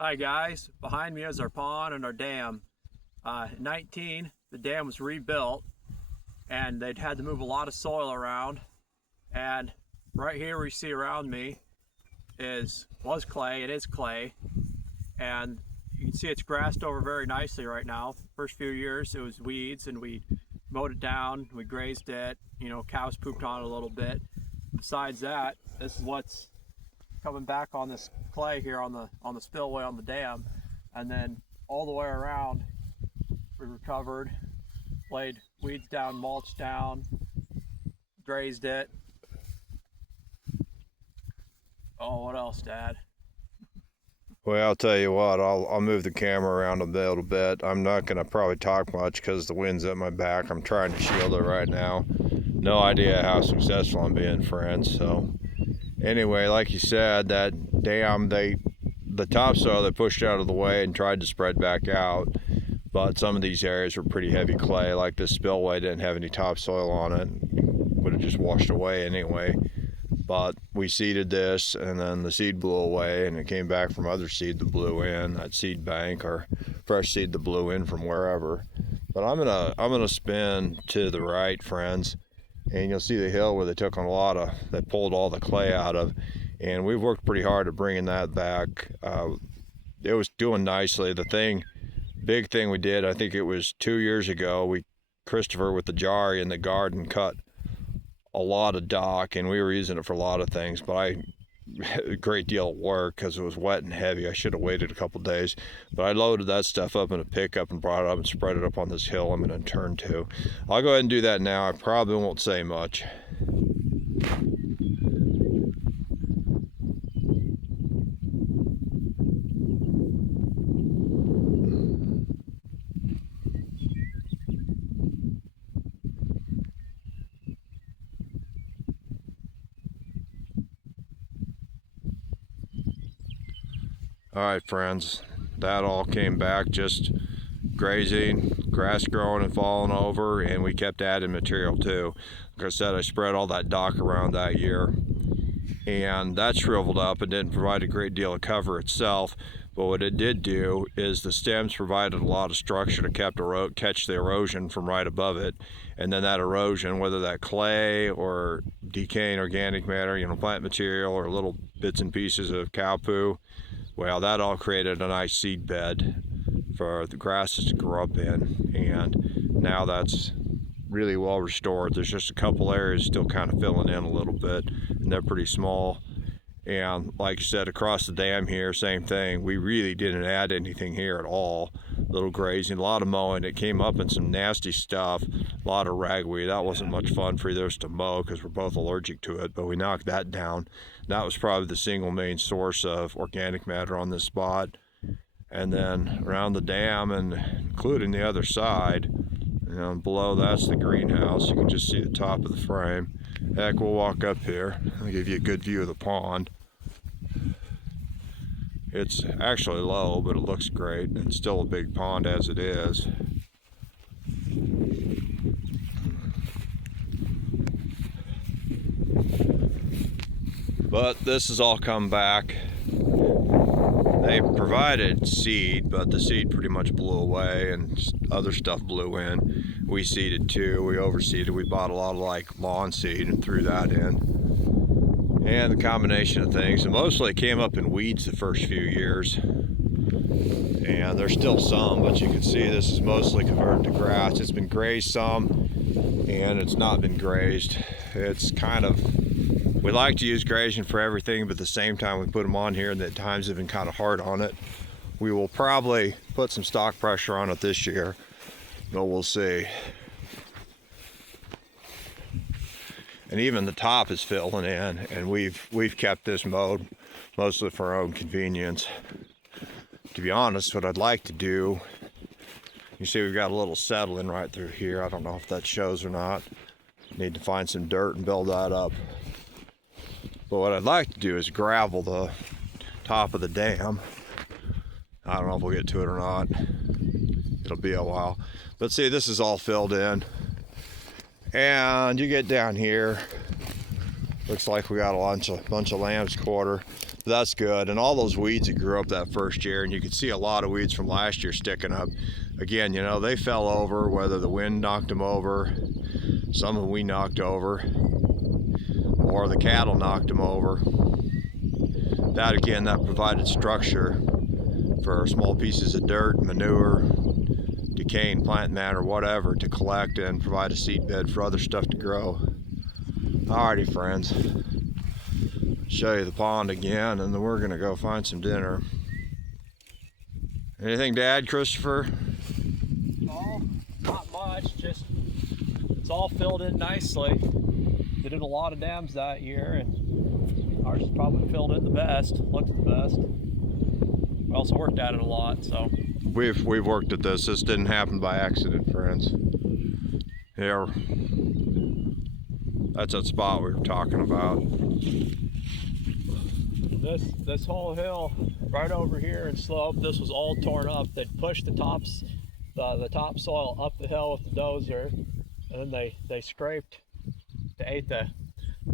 Hi guys, behind me is our pond and our dam. In 19, the dam was rebuilt and they'd had to move a lot of soil around. And right here we see around me was clay, it is clay. And you can see it's grassed over very nicely right now. First few years it was weeds and we mowed it down, we grazed it, cows pooped on it a little bit. Besides that, this is what's coming back on this clay here on the spillway on the dam, and then all the way around we recovered, laid weeds down, mulch down, grazed it. Oh, what else, Dad? Well, I'll tell you what, I'll move the camera around a little bit. I'm not going to probably talk much because the wind's at my back. I'm trying to shield it right now. No idea how successful I'm being, friends. So anyway, like you said, that dam, the topsoil they pushed out of the way and tried to spread back out. But some of these areas were pretty heavy clay, like this spillway didn't have any topsoil on it. Would have just washed away anyway. But we seeded this, and then the seed blew away, and it came back from other seed that blew in, that seed bank or fresh seed that blew in from wherever. But I'm gonna spin to the right, friends, and you'll see the hill where they pulled all the clay out of, and we've worked pretty hard at bringing that back. It was doing nicely. Big thing we did, I think it was 2 years ago, Christopher with the Jari in the garden cut a lot of dock, and we were using it for a lot of things, but a great deal of work because it was wet and heavy. I should have waited a couple days, but I loaded that stuff up in a pickup and brought it up and spread it up on this hill I'm going to turn to. I'll go ahead and do that now. I probably won't say much. All right, friends, that all came back just grazing, grass growing and falling over, and we kept adding material too. Like I said, I spread all that dock around that year, and that shriveled up and didn't provide a great deal of cover itself. But what it did do is the stems provided a lot of structure to catch the erosion from right above it. And then that erosion, whether that clay or decaying organic matter, plant material, or little bits and pieces of cow poo, well, that all created a nice seed bed for the grasses to grow up in. And now that's really well restored. There's just a couple areas still kind of filling in a little bit, and they're pretty small. And like you said, across the dam here, same thing. We really didn't add anything here at all. Little grazing, a lot of mowing. It came up in some nasty stuff, a lot of ragweed. That wasn't much fun for either of us to mow because we're both allergic to it, but we knocked that down. That was probably the single main source of organic matter on this spot. And then around the dam, and including the other side, below that's the greenhouse. You can just see the top of the frame. Heck, we'll walk up here. I'll give you a good view of the pond. It's actually low, but it looks great. It's still a big pond as it is. But this has all come back. They provided seed, but the seed pretty much blew away and other stuff blew in. We seeded too, we overseeded. We bought a lot of lawn seed and threw that in. And the combination of things, and mostly it came up in weeds the first few years. And there's still some, but you can see this is mostly converted to grass. It's been grazed some, and it's not been grazed. It's kind of, we like to use grazing for everything, but at the same time we put them on here, and at times have been kind of hard on it. We will probably put some stock pressure on it this year, but we'll see. And even the top is filling in, and we've kept this mowed mostly for our own convenience. To be honest, what I'd like to do, you see we've got a little settling right through here. I don't know if that shows or not. Need to find some dirt and build that up. But what I'd like to do is gravel the top of the dam. I don't know if we'll get to it or not. It'll be a while. But see, this is all filled in. And you get down here, looks like we got a bunch of lamb's quarter. That's good. And all those weeds that grew up that first year, and you could see a lot of weeds from last year sticking up. Again, you know, they fell over, whether the wind knocked them over, some of them we knocked over, or the cattle knocked them over. That again, that provided structure for small pieces of dirt, manure, decaying plant matter, whatever, to collect and provide a seed bed for other stuff to grow. Alrighty, friends. Show you the pond again, and then we're gonna go find some dinner. Anything to add, Christopher? Oh, not much, just it's all filled in nicely. They did a lot of dams that year, and ours is probably filled in the best, looks the best. We also worked at it a lot, so. We've worked at this. This didn't happen by accident, friends. Here, that's that spot we were talking about. This whole hill right over here and slope, this was all torn up. They'd pushed the topsoil up the hill with the dozer, and then they scraped, they ate the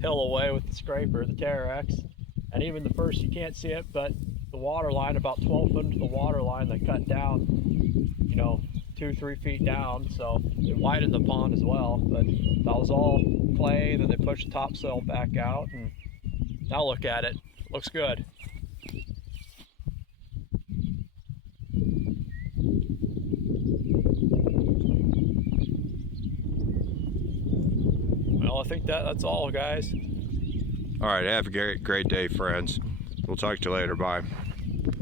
hill away with the scraper, the Terex. And even the first, you can't see it, but the water line, about 12 foot into the water line, they cut down, you know, 2-3 feet down, so it widened the pond as well. But that was all clay, then they pushed the topsoil back out, and now look at it. Looks good. Well, I think that's all, guys. All right, have a great day, friends. We'll talk to you later. Bye.